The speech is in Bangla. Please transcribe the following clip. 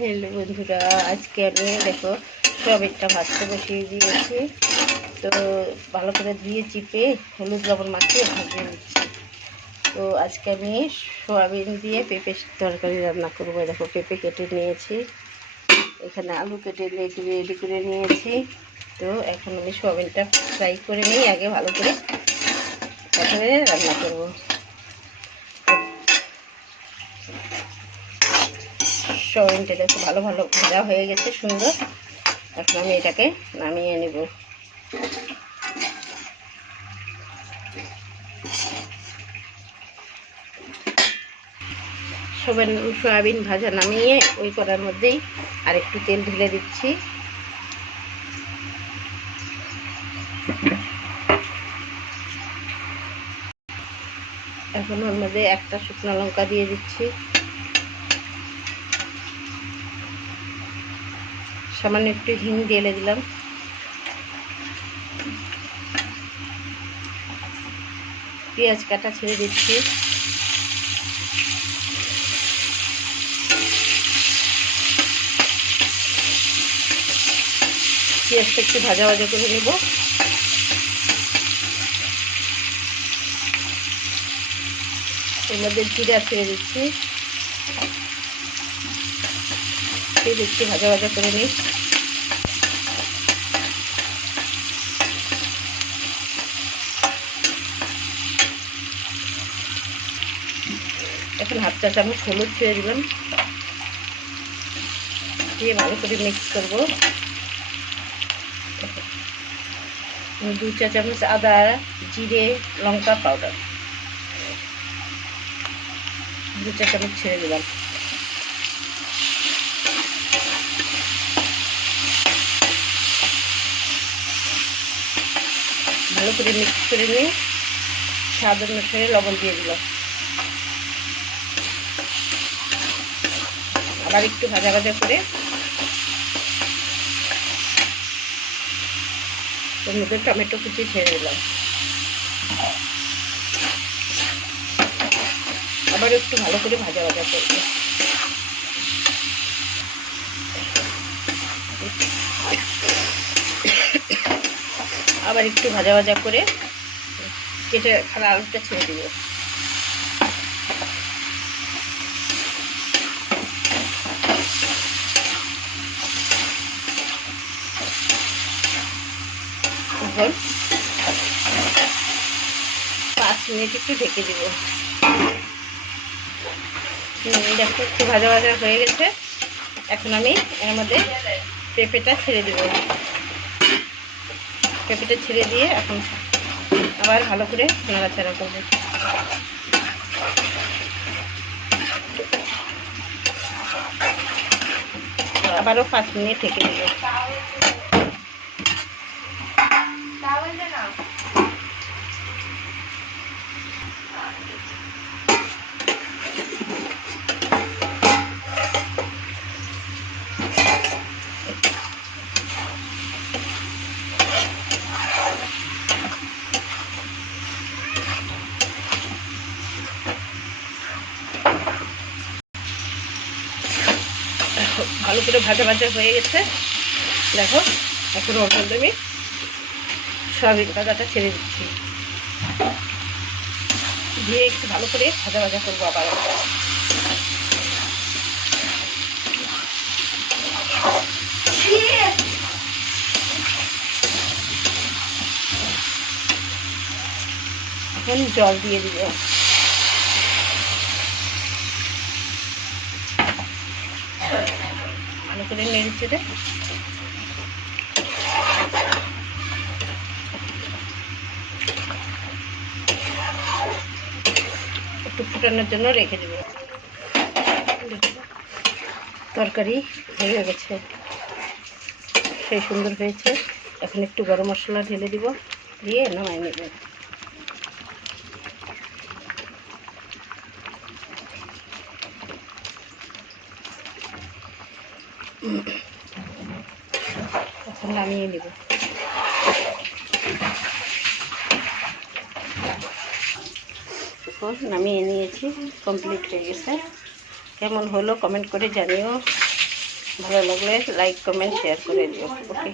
হ্যালো বন্ধুরা, আজকে আমি দেখো সয়াবিনটা ভাজতে বসিয়ে দিয়েছি। তো ভালো করে ধুয়ে চিপে হলুদ লবণ মাখিয়ে ভাজিয়ে নিচ্ছি। তো আজকে আমি সয়াবিন দিয়ে পেঁপে তরকারি রান্না করবো। দেখো পেঁপে কেটে নিয়েছি, এখানে আলু কেটে রেডি করে নিয়েছি। তো এখন আমি সয়াবিনটা ফ্রাই করে নিই, আগে ভালো করে তারপরে রান্না করবো। সয়াবিনটা দেখো ভালো ভাজা হয়ে গেছে, সুন্দর। এখন আমি এটাকে নামিয়ে নেব। সয়াবিন ভাজা নামিয়ে ওই কড়ার মধ্যেই আর একটু তেল ঢেলে দিচ্ছি। এখন ওর মধ্যে একটা শুকনো লঙ্কা দিয়ে দিচ্ছি, সামান্য একটু হিং ঢেলে দিলাম, পেঁয়াজ কাটা ছেড়ে দিচ্ছি, পেঁয়াজটা একটু ভাজা করে নেব। এর মধ্যে জিরা ছেড়ে দিচ্ছি, একটু ভাজা করে নিই। এখন হাফ চা চামচ হলুদ ছেড়ে দিলাম, দিয়ে ভালো করে মিক্স করব। 2 চা চামচ আদা জিরে লঙ্কা পাউডার 2 চা চামচ ছেড়ে দিলাম। ভালো করে মিক্স করে নিয়ে স্বাদ অনুসারে লবণ দিয়ে দিলাম। আবার একটু ভাজা করে ওর মধ্যে টমেটো কুচি ছেড়ে দিলাম। আবার একটু ভালো করে ভাজা করবো। আবার একটু ভাজা করে কেটে রাখা আলুটা ছেড়ে দিব। এখন 5 মিনিট একটু ঢেকে দিব। দেখো একটু ভাজা হয়ে গেছে। এখন আমি এর মধ্যে পেঁপেটা ছেড়ে দিব। পেঁপেটা ছেড়ে দিয়ে এখন আবার ভালো করে নাড়াচাড়া করব। আবারও 5 মিনিট ঢেকে দিব। ভালো করে ভাজা হয়ে গেছে। দেখো এখন ওর মধ্যে আমি সয়াবিন ভাজাটা ছেড়ে দিচ্ছি, দিয়ে একটু ভালো করে ভাজা করবো। আবার এখন জল দিয়ে দিব। ভালো করে নেড়ে চেড়ে একটু ফুটানোর জন্য রেখে দেব। তরকারি হয়ে গেছে, সেই সুন্দর হয়েছে। এখন একটু গরম মশলা ঢেলে দিব, দিয়ে নামাই নেব। এখন নামিয়ে নেব। নামিয়ে নিয়েছি, কমপ্লিট হয়ে গেছে। কেমন হলো কমেন্ট করে জানিও। ভালো লাগলে লাইক কমেন্ট শেয়ার করে দিও। ওকে।